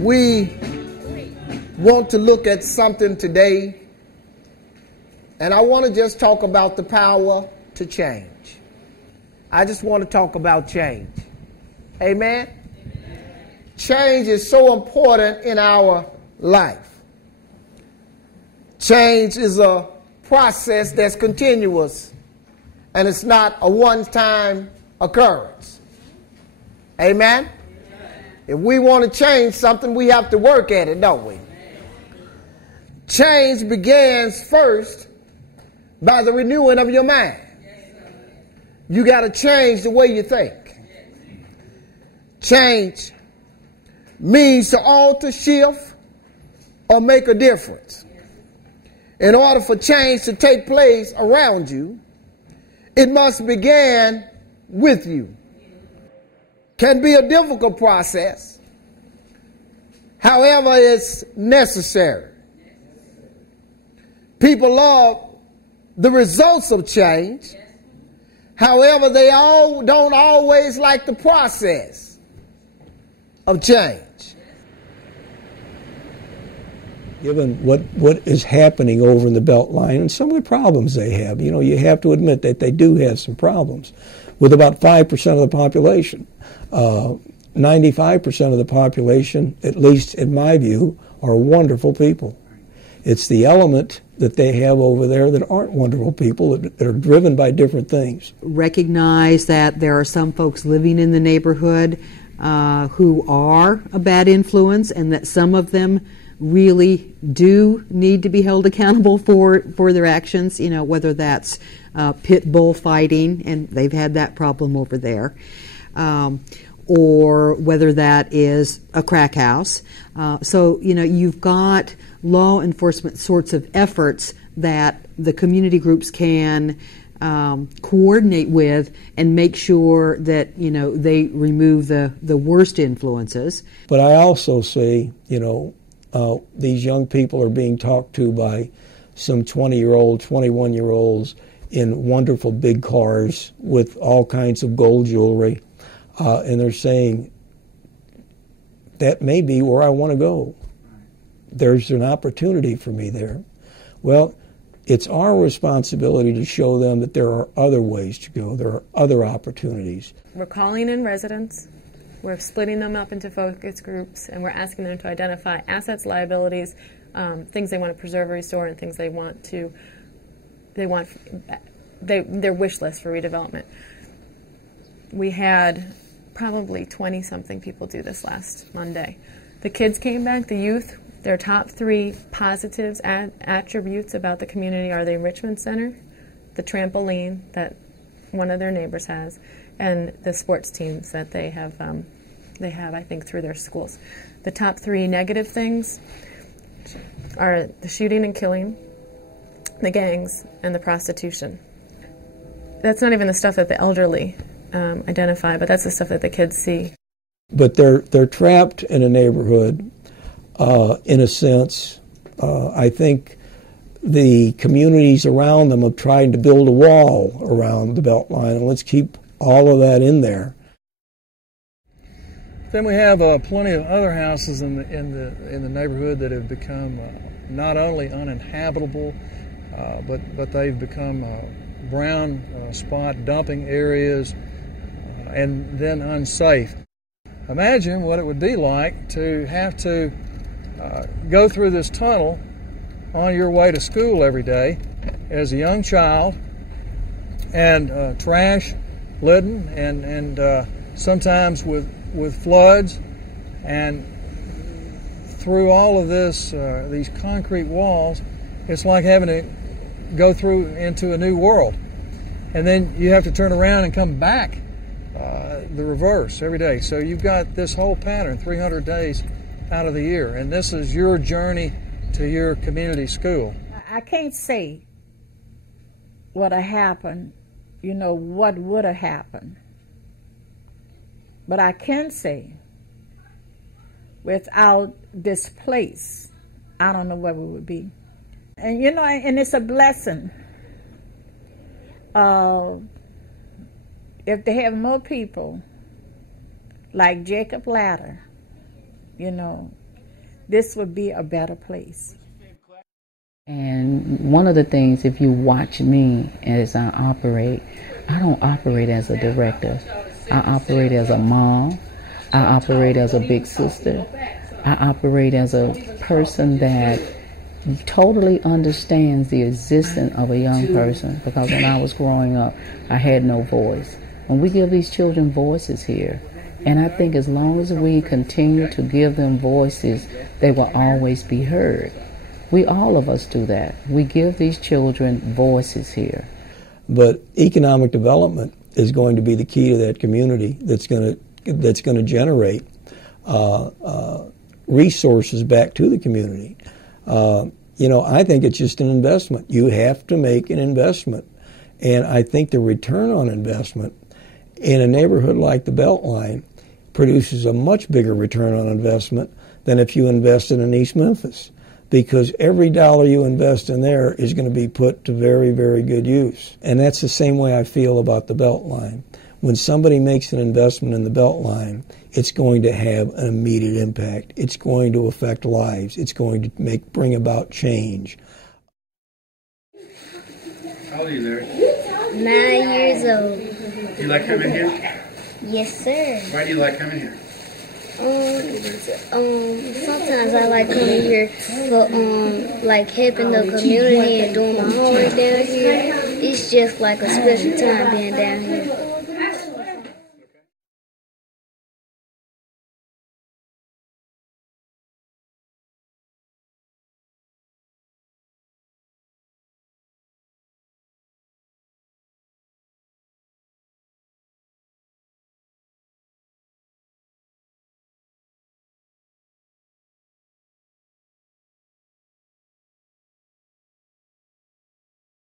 We want to look at something today, and I want to just talk about the power to change. I just want to talk about change. Amen? Change is so important in our life. Change is a process that's continuous, and it's not a one-time occurrence. Amen? If we want to change something, we have to work at it, don't we? Change begins first by the renewing of your mind. You got to change the way you think. Change means to alter, shift, or make a difference. In order for change to take place around you, it must begin with you. Can be a difficult process. However, it's necessary. People love the results of change. However, they don't always like the process of change. Given what is happening over in the Beltline and some of the problems they have, you have to admit that they do have some problems. With about 5% of the population, 95% of the population, at least in my view, are wonderful people. It's the element that they have over there that aren't wonderful people, that are driven by different things. Recognize that there are some folks living in the neighborhood who are a bad influence, and that some of them really do need to be held accountable for their actions, whether that's pit bull fighting, and they've had that problem over there, or whether that is a crack house. So, you've got law enforcement sorts of efforts that the community groups can coordinate with and make sure that, they remove the worst influences. But I also say, these young people are being talked to by some 20-year-old, 21-year-olds in wonderful big cars with all kinds of gold jewelry, and they're saying, that may be where I want to go. There's an opportunity for me there. Well, it's our responsibility to show them that there are other ways to go. There are other opportunities. We're calling in residents. We're splitting them up into focus groups, and we're asking them to identify assets, liabilities, things they want to preserve or restore, and things their wish list for redevelopment. We had probably 20-something people do this last Monday. The kids came back, the youth. Their top 3 positives and attributes about the community are the enrichment center, the trampoline that one of their neighbors has, and the sports teams that they have, I think, through their schools. The top 3 negative things are the shooting and killing, the gangs, and the prostitution. That's not even the stuff that the elderly identify, but that's the stuff that the kids see. But they're trapped in a neighborhood. In a sense, I think the communities around them have tried to build a wall around the Beltline, and let's keep all of that in there. Then we have plenty of other houses in the neighborhood that have become not only uninhabitable, but they've become brown spot dumping areas, and then unsafe. Imagine what it would be like to have to go through this tunnel on your way to school every day as a young child, and trash laden, and sometimes with floods, and through all of this, these concrete walls, it's like having to go through into a new world. And then you have to turn around and come back the reverse every day. So you've got this whole pattern, 300 days out of the year, and this is your journey to your community school. I can't say what happened, what would have happened, but I can say without this place, I don't know where we would be. And and it's a blessing if they have more people like Jacob Ladder, you know, this would be a better place. And one of the things, if you watch me as I operate, I don't operate as a director. I operate as a mom. I operate as a big sister. I operate as a person that totally understands the existence of a young person, because when I was growing up, I had no voice. When we give these children voices here, and I think as long as we continue to give them voices, they will always be heard. We, all of us, do that. We give these children voices here. But economic development is going to be the key to that community that's going to generate resources back to the community. You know, I think it's just an investment. You have to make an investment. And I think the return on investment in a neighborhood like the Beltline produces a much bigger return on investment than if you invested in East Memphis, because every dollar you invest in there is going to be put to very, very good use. And that's the same way I feel about the Beltline. When somebody makes an investment in the Beltline, it's going to have an immediate impact. It's going to affect lives. It's going to bring about change. How old are you, Larry? 9 years old. Do you like coming here? Yes, sir. Why do you like coming here? Sometimes I like coming here for like helping the community and doing my homework down here. It's just like a special time being down here.